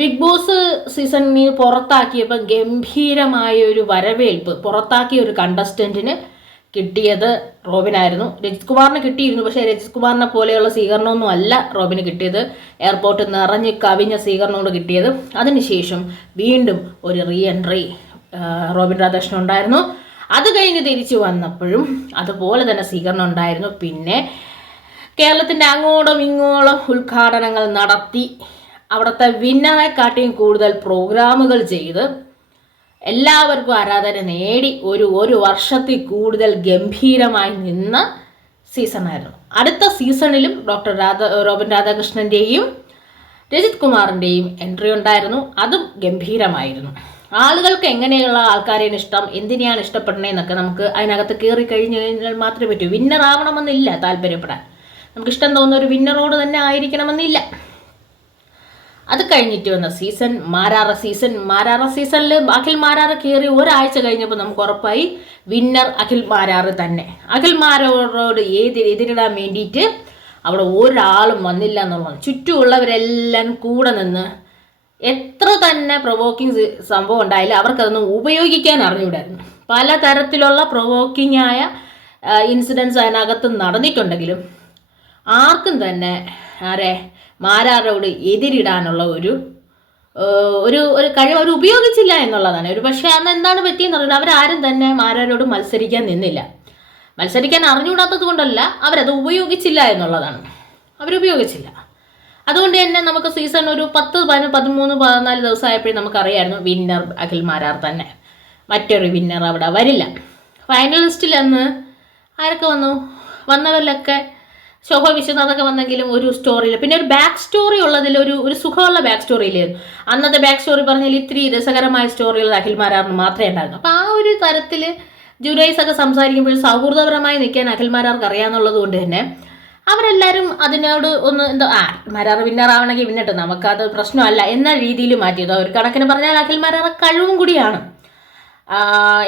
Big boss സീസണിൽ പുറത്താക്കിയപ്പോൾ ഗംഭീരമായ ഒരു വരവേൽപ്പ് പുറത്താക്കിയ ഒരു കണ്ടസ്റ്റന്റിന് കിട്ടിയത് റോബിനായിരുന്നു. രജിത് കുമാറിന് കിട്ടിയിരുന്നു, പക്ഷേ രജിത് കുമാറിനെ പോലെയുള്ള സ്വീകരണമൊന്നും അല്ല റോബിന് കിട്ടിയത്. എയർപോർട്ട് നിറഞ്ഞ് കവിഞ്ഞ സ്വീകരണമോട് കിട്ടിയത്. അതിനുശേഷം വീണ്ടും ഒരു റീ എൻട്രി റോബിൻ രാധാകൃഷ്ണൻ ഉണ്ടായിരുന്നു. അത് കഴിഞ്ഞ് തിരിച്ചു വന്നപ്പോഴും അതുപോലെ തന്നെ സ്വീകരണം ഉണ്ടായിരുന്നു. പിന്നെ കേരളത്തിൻ്റെ അങ്ങോളം ഇങ്ങോളം ഉദ്ഘാടനങ്ങൾ നടത്തി അവിടുത്തെ വിന്നറെക്കാട്ടിയും കൂടുതൽ പ്രോഗ്രാമുകൾ ചെയ്ത് എല്ലാവർക്കും ആരാധന നേടി ഒരു വർഷത്തിൽ കൂടുതൽ ഗംഭീരമായി നിന്ന സീസണായിരുന്നു. അടുത്ത സീസണിലും റോബിൻ രാധാകൃഷ്ണൻ്റെയും രജിത് കുമാറിൻ്റെയും എൻട്രി ഉണ്ടായിരുന്നു. അതും ഗംഭീരമായിരുന്നു. ആളുകൾക്ക് എങ്ങനെയുള്ള ആൾക്കാരെയാണ് ഇഷ്ടം, എന്തിനെയാണ് ഇഷ്ടപ്പെടുന്നതെന്നൊക്കെ നമുക്ക് അതിനകത്ത് കയറി കഴിഞ്ഞ് കഴിഞ്ഞാൽ മാത്രമേ പറ്റൂ. വിന്നർ ആവണമെന്നില്ല താല്പര്യപ്പെടാൻ. നമുക്കിഷ്ടം തോന്നുന്ന ഒരു വിന്നറോട് തന്നെ ആയിരിക്കണമെന്നില്ല. അത് കഴിഞ്ഞിട്ട് വന്ന സീസൺ മാരാറ സീസണിൽ അഖിൽ മാരാറ് കയറി ഒരാഴ്ച കഴിഞ്ഞപ്പോൾ നമുക്ക് ഉറപ്പായി വിന്നർ അഖിൽ മാരാറ് തന്നെ. അഖിൽ മാരാറോട് എതിരിടാൻ വേണ്ടിയിട്ട് അവിടെ ഒരാളും വന്നില്ല എന്നുള്ളതാണ്. ചുറ്റുമുള്ളവരെല്ലാം കൂടെ നിന്ന് എത്ര തന്നെ പ്രൊവോക്കിംഗ് സംഭവം ഉണ്ടായാലും അവർക്കതൊന്നും ഉപയോഗിക്കാൻ അറിഞ്ഞൂടായിരുന്നു. പലതരത്തിലുള്ള പ്രൊവോക്കിംഗ് ആയ ഇൻസിഡൻസ് അതിനകത്ത് നടന്നിട്ടുണ്ടെങ്കിലും ആർക്കും തന്നെ മാരാരോട് എതിരിടാനുള്ള ഒരു കഴിവ് അവർ ഉപയോഗിച്ചില്ല എന്നുള്ളതാണ്. ഒരു പക്ഷേ അന്ന് എന്താണ് പറ്റിയെന്ന് പറഞ്ഞാൽ അവരാരും തന്നെ മാരാരോട് മത്സരിക്കാൻ നിന്നില്ല. മത്സരിക്കാൻ അറിഞ്ഞുകൂടാത്തത് കൊണ്ടല്ല, അവരത് ഉപയോഗിച്ചില്ല എന്നുള്ളതാണ്. അവരുപയോഗിച്ചില്ല. അതുകൊണ്ട് തന്നെ നമുക്ക് സീസൺ ഒരു 10, 13, 14 ദിവസമായപ്പോഴും നമുക്കറിയായിരുന്നു വിന്നർ അഖിൽ മാരാർ തന്നെ. മറ്റൊരു വിന്നർ അവിടെ വരില്ല. ഫൈനലിസ്റ്റിൽ അന്ന് ആരൊക്കെ വന്നവരിലൊക്കെ ശോഭ വിശ്വനാഥൊക്കെ വന്നെങ്കിലും ഒരു സ്റ്റോറിയിൽ, പിന്നെ ഒരു ബാക്ക് സ്റ്റോറി ഉള്ളതിൽ ഒരു സുഖമുള്ള ബാക്ക് സ്റ്റോറി ഇല്ലായിരുന്നു. അന്നത്തെ ബാക്ക് സ്റ്റോറി പറഞ്ഞാൽ ഇത്തിരി രസകരമായ സ്റ്റോറികൾ അഖിൽ മാരാറിന് മാത്രമേ ഉണ്ടായിരുന്നു. അപ്പോൾ ആ ഒരു തരത്തിൽ ജൂനിയേഴ്സ് ഒക്കെ സംസാരിക്കുമ്പോൾ സൗഹൃദപരമായി നിൽക്കാൻ അഖിൽ മാരാർക്ക് അറിയാമെന്നുള്ളത് കൊണ്ട് തന്നെ അവരെല്ലാവരും അതിനോട് ഒന്ന് മാരാർ വിന്നറാവണമെങ്കിൽ വിന്നിട്ട് നമുക്കത് പ്രശ്നമല്ല എന്ന രീതിയിൽ മാറ്റിയത്. ഒരു കണക്കിന് പറഞ്ഞാൽ അഖിൽ മാരാർ കഴിവും കൂടിയാണ്.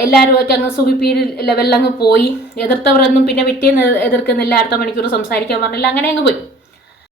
എല്ലാവരുമായിട്ട് അങ്ങ് സുഖിപ്പീര് ലെവലിൽ അങ്ങ് പോയി. എതിർത്തവരൊന്നും പിന്നെ പിറ്റേന്ന് എതിർക്കുന്നില്ല, അടുത്ത മണിക്കൂർ സംസാരിക്കാൻ പറഞ്ഞില്ല, അങ്ങനെ അങ്ങ് പോയി.